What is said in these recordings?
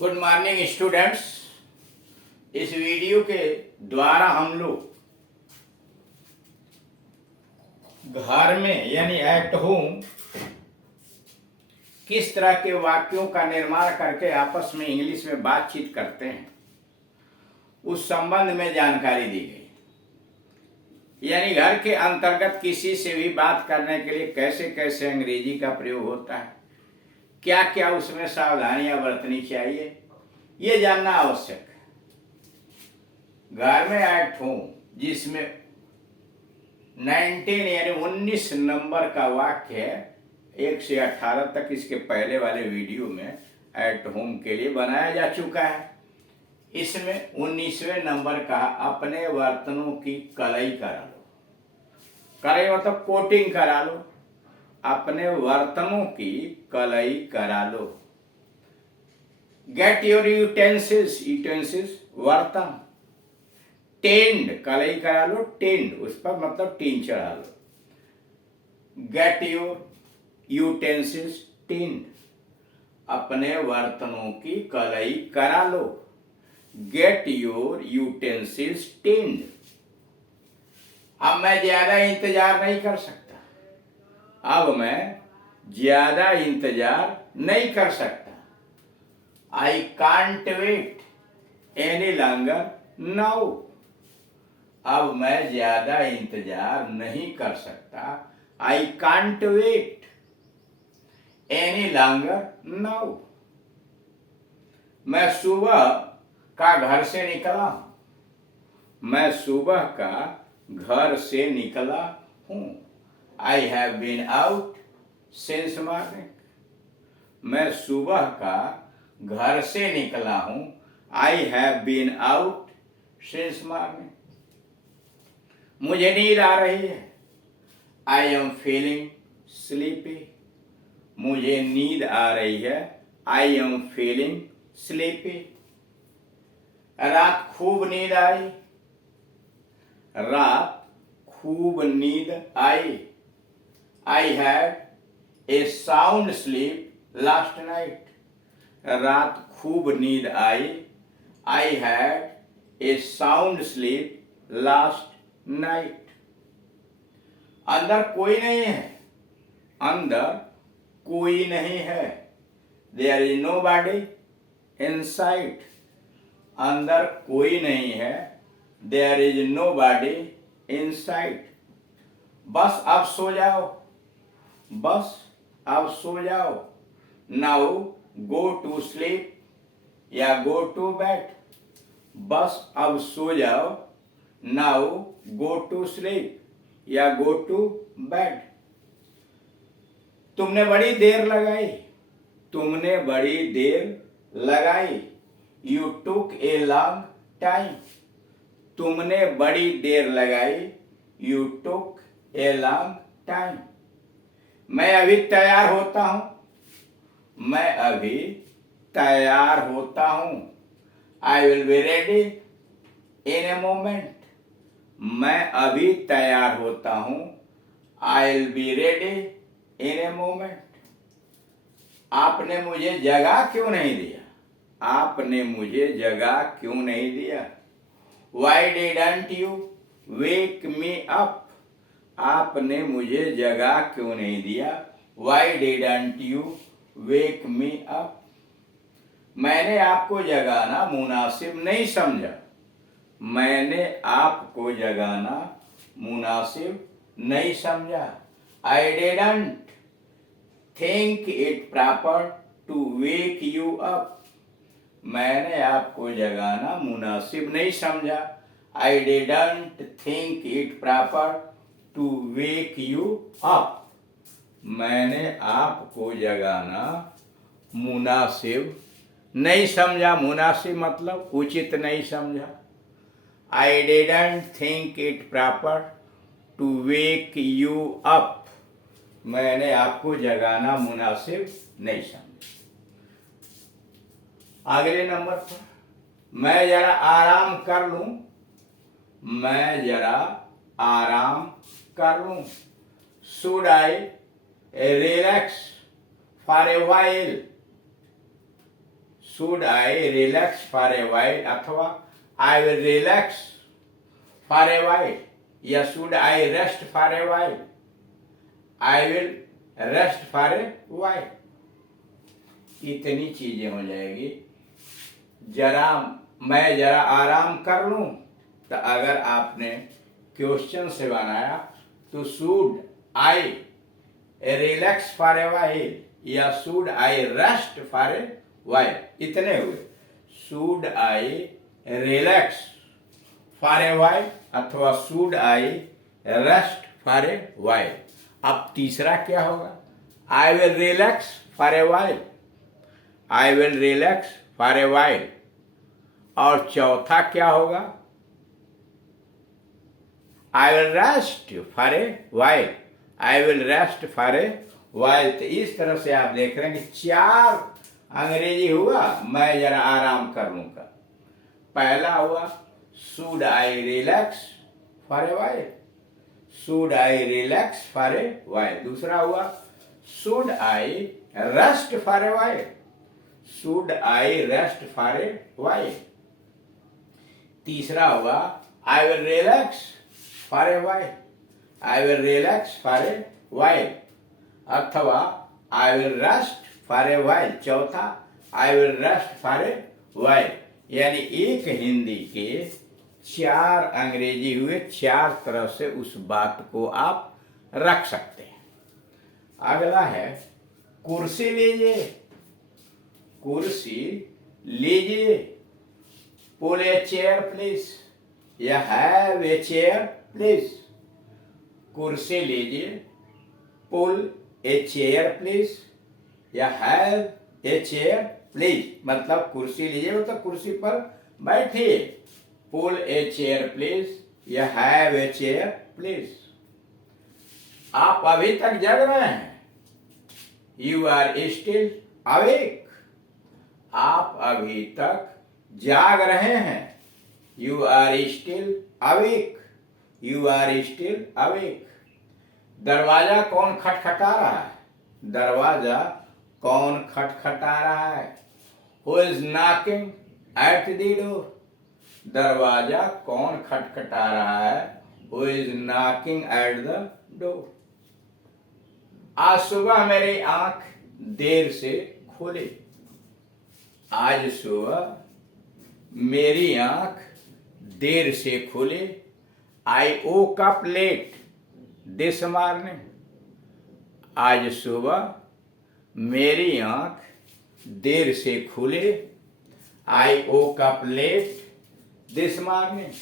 Good morning students. इस video के द्वारा हम लोग घर में यानी एट होम किस तरह के वाक्यों का निर्माण करके आपस में इंग्लिश में बातचीत करते हैं उस संबंध में जानकारी दी गई। यानी घर के अंतर्गत किसी से भी बात करने के लिए कैसे कैसे अंग्रेजी का प्रयोग होता है, क्या क्या उसमें सावधानियां बरतनी चाहिए, ये जानना आवश्यक है। घर में एट होम जिसमें 19 यानी 19 नंबर का वाक्य है, 1 से 18 तक इसके पहले वाले वीडियो में एट होम के लिए बनाया जा चुका है। इसमें 19वें नंबर का अपने बर्तनों की कलई करा लो। कलई मतलब कोटिंग करा लो। अपने बर्तनों की कलई करा लो। गेट योर यूटेंसिल्स, यूटेंसिल्स बर्तन। टेंड कलई करा लो, टेंड उस पर मतलब टीन चढ़ा लो। गेट योर यूटेंसिल्स टेंड, अपने बर्तनों की कलई करा लो। Get your utensils tinned. अब मैं ज्यादा इंतजार नहीं कर सकता। अब मैं ज्यादा इंतजार नहीं कर सकता। I can't wait any longer now. अब मैं ज्यादा इंतजार नहीं कर सकता। I can't wait any longer now. मैं सुबह का घर से निकला हूं। मैं सुबह का घर से निकला हूं। I have been out since morning. मैं सुबह का घर से निकला हूं। I have been out since morning. मुझे नींद आ रही है। I am feeling sleepy. मुझे नींद आ रही है। I am feeling sleepy. रात खूब नींद आई। रात खूब नींद आई। I had a sound sleep last night. रात खूब नींद आई। I had a sound sleep last night. अंदर कोई नहीं है। अंदर कोई नहीं है। There is nobody inside. अंदर कोई नहीं है। There is nobody inside. बस अब सो जाओ। बस अब सो जाओ। नाउ गो टू स्लीप या गो टू बेड। बस अब सो जाओ। नाउ गो टू स्लीप या गो टू बेड। तुमने बड़ी देर लगाई। तुमने बड़ी देर लगाई। You took a long time. तुमने बड़ी देर लगाई। You took a long time. मैं अभी तैयार होता हूं। मैं अभी तैयार होता हूं। I will be ready in a moment. मैं अभी तैयार होता हूं। I will be ready in a moment. आपने मुझे जगह क्यों नहीं दिया। आपने मुझे जगह क्यों नहीं दिया। Y didn't you wake me up. आपने मुझे जगह क्यों नहीं दिया। Y didn't you wake me up. मैंने आपको जगाना मुनासिब नहीं समझा। मैंने आपको जगाना मुनासिब नहीं समझा। I didn't think it proper to wake you up. मैंने आपको जगाना मुनासिब नहीं समझा। I didn't think it proper to wake you up. मैंने आपको जगाना मुनासिब नहीं समझा। मुनासिब मतलब उचित नहीं समझा। I didn't think it proper to wake you up. मैंने आपको जगाना मुनासिब नहीं समझा। अगले नंबर पर, मैं जरा आराम कर लूं। मैं जरा आराम कर लूं। Should I relax for a while. Should I relax for a while अथवा I will relax for a while, या should I rest for a while, I will rest for a while. इतनी चीजें हो जाएगी। मैं जरा आराम कर लूं, तो अगर आपने क्वेश्चन से बनाया तो should I relax for a while या should I rest for a while, इतने हुए। Should I relax for a while अथवा should I rest for a while. अब तीसरा क्या होगा? I will relax for a while, I will relax for a while. और चौथा क्या होगा? I will rest for a while, I will rest for a while. तो इस तरह से आप देख रहे हैं कि 4 अंग्रेजी हुआ मैं जरा आराम कर लूंगा। पहला हुआ should I relax for a while, should I relax for a while. दूसरा हुआ should I rest for a while, should I rest for a while. तीसरा हुआ I will relax for a while, I will relax for a while अथवा I will rest for a while. चौथा I will rest for a while. यानी एक हिंदी के 4 अंग्रेजी हुए, 4 तरह से उस बात को आप रख सकते हैं। अगला है कुर्सी लीजिए, कुर्सी लीजिए, पुल ए चेयर प्लीज या हैव ए चेयर प्लीज। कुर्सी लीजिए, पुल ए चेयर प्लीज या हैव ए चेयर प्लीज। मतलब कुर्सी लीजिए मतलब कुर्सी पर बैठिए, पुल ए चेयर प्लीज या हैव ए चेयर प्लीज। आप अभी तक जग रहे हैं, यू आर स्टिल अवेक। आप अभी तक जाग रहे हैं, you are still awake, you are still awake. दरवाजा कौन खटखटा रहा है? दरवाजा कौन खटखटा रहा है? Who is knocking at the door? दरवाजा कौन खटखटा रहा है? Who is knocking at the door? आज सुबह मेरी आंख देर से खुली, आज सुबह मेरी आंख देर से खुली। I woke up late this morning, आज सुबह मेरी आंख देर से खुली। I woke up late this morning,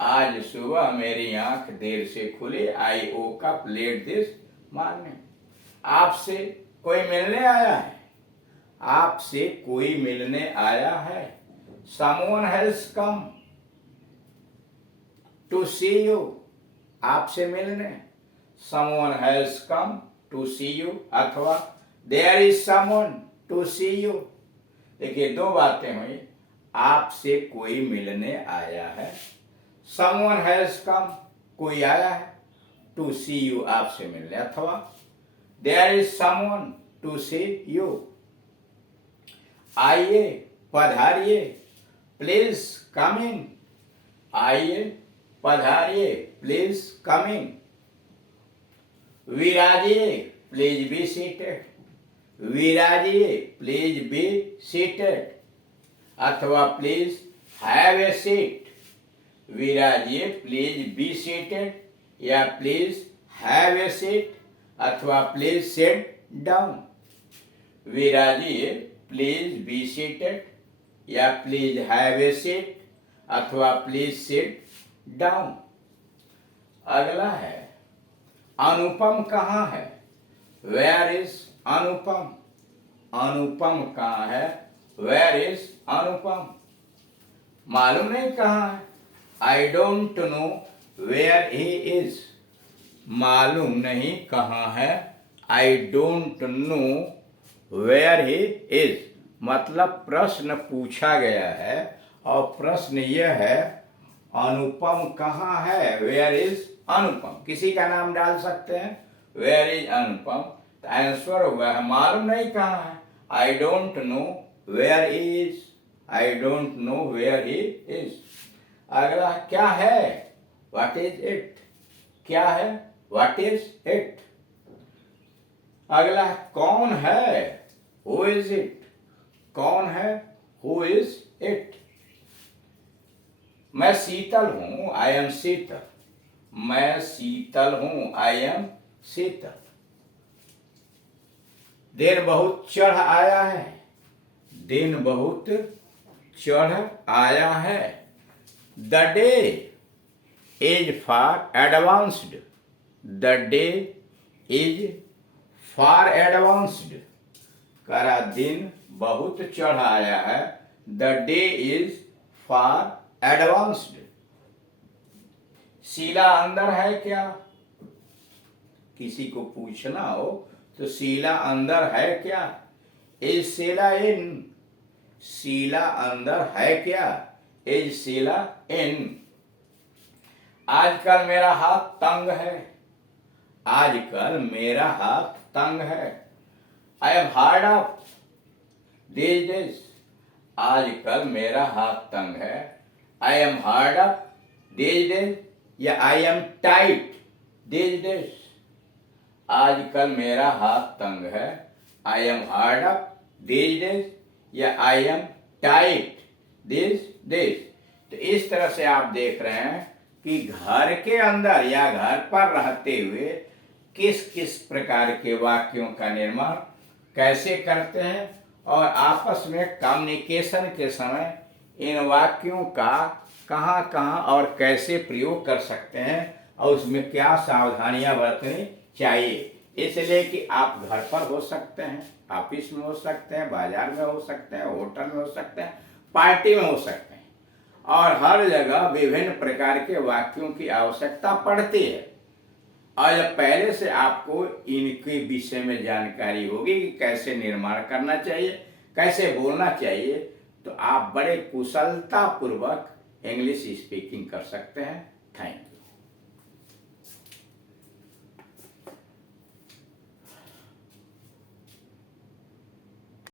आज सुबह मेरी आंख देर से खुली। I woke up late this morning. आपसे कोई मिलने आया है, आपसे कोई मिलने आया है। Someone has come to see you, आपसे मिलने। Someone has come to see you अथवा there is someone to see you। देखिए 2 बातें हुई, आपसे कोई मिलने आया है, someone has come कोई आया है, to see you आपसे मिलने, अथवा there is someone to see you। आइए पधारिए, प्लीज कम इन, आइए पधारिए, प्लीज कम इन। विराजिए, प्लीज बी सीटेड, विराजिए, प्लीज बी सीटेड अथवा प्लीज हैव ए सीट। विराजिए, प्लीज बी सीटेड या प्लीज हैव ए सीट अथवा प्लीज सिट डाउन। विराजिए, प्लीज बी सीटेड या प्लीज हैव ए सीट अथवा प्लीज सिट डाउन। अगला है अनुपम कहाँ है? वेयर इज अनुपम? अनुपम कहाँ है? Where is Anupam? मालूम नहीं कहाँ है, I don't know where he is. मालूम नहीं कहाँ है, I don't know where he is. मतलब प्रश्न पूछा गया है और प्रश्न यह है अनुपम कहाँ है, वेयर इज अनुपम। किसी का नाम डाल सकते हैं, वेयर इज अनुपम। तो आंसर होगा मालूम नहीं कहाँ है, I don't know where is, I don't know where he is. अगला क्या है, व्हाट इज इट, क्या है, व्हाट इज इट। अगला कौन है, हु इज इट, कौन है, हु इज इट। मैं शीतल हूं, आई एम शीतल, मैं शीतल हूं, आई एम शीतल। दिन बहुत चढ़ आया है, दिन बहुत चढ़ आया है। The day is far advanced, the day is far advanced. करा दिन बहुत चढ़ आया है, the day is far advanced. Sheela अंदर है क्या, किसी को पूछना हो तो शीला अंदर है क्या, इज शीला इन, शीला अंदर है क्या, इज शीला इन। आजकल मेरा हाथ तंग है, आजकल मेरा हाथ तंग है। I am hard up these days, आजकल मेरा हाथ तंग है। I am hard up these days या I am tight these days। आजकल मेरा हाथ तंग है, I am hard up these days या I am tight these days। तो इस तरह से आप देख रहे हैं कि घर के अंदर या घर पर रहते हुए किस किस प्रकार के वाक्यों का निर्माण कैसे करते हैं और आपस में कम्युनिकेशन के समय इन वाक्यों का कहाँ कहाँ और कैसे प्रयोग कर सकते हैं और उसमें क्या सावधानियां बरतनी चाहिए। इसलिए कि आप घर पर हो सकते हैं, ऑफिस में हो सकते हैं, बाजार में हो सकते हैं, होटल में हो सकते हैं, पार्टी में हो सकते हैं और हर जगह विभिन्न प्रकार के वाक्यों की आवश्यकता पड़ती है। और जब पहले से आपको इनके विषय में जानकारी होगी कि कैसे निर्माण करना चाहिए, कैसे बोलना चाहिए, तो आप बड़े कुशलता पूर्वक इंग्लिश स्पीकिंग कर सकते हैं। Thank you.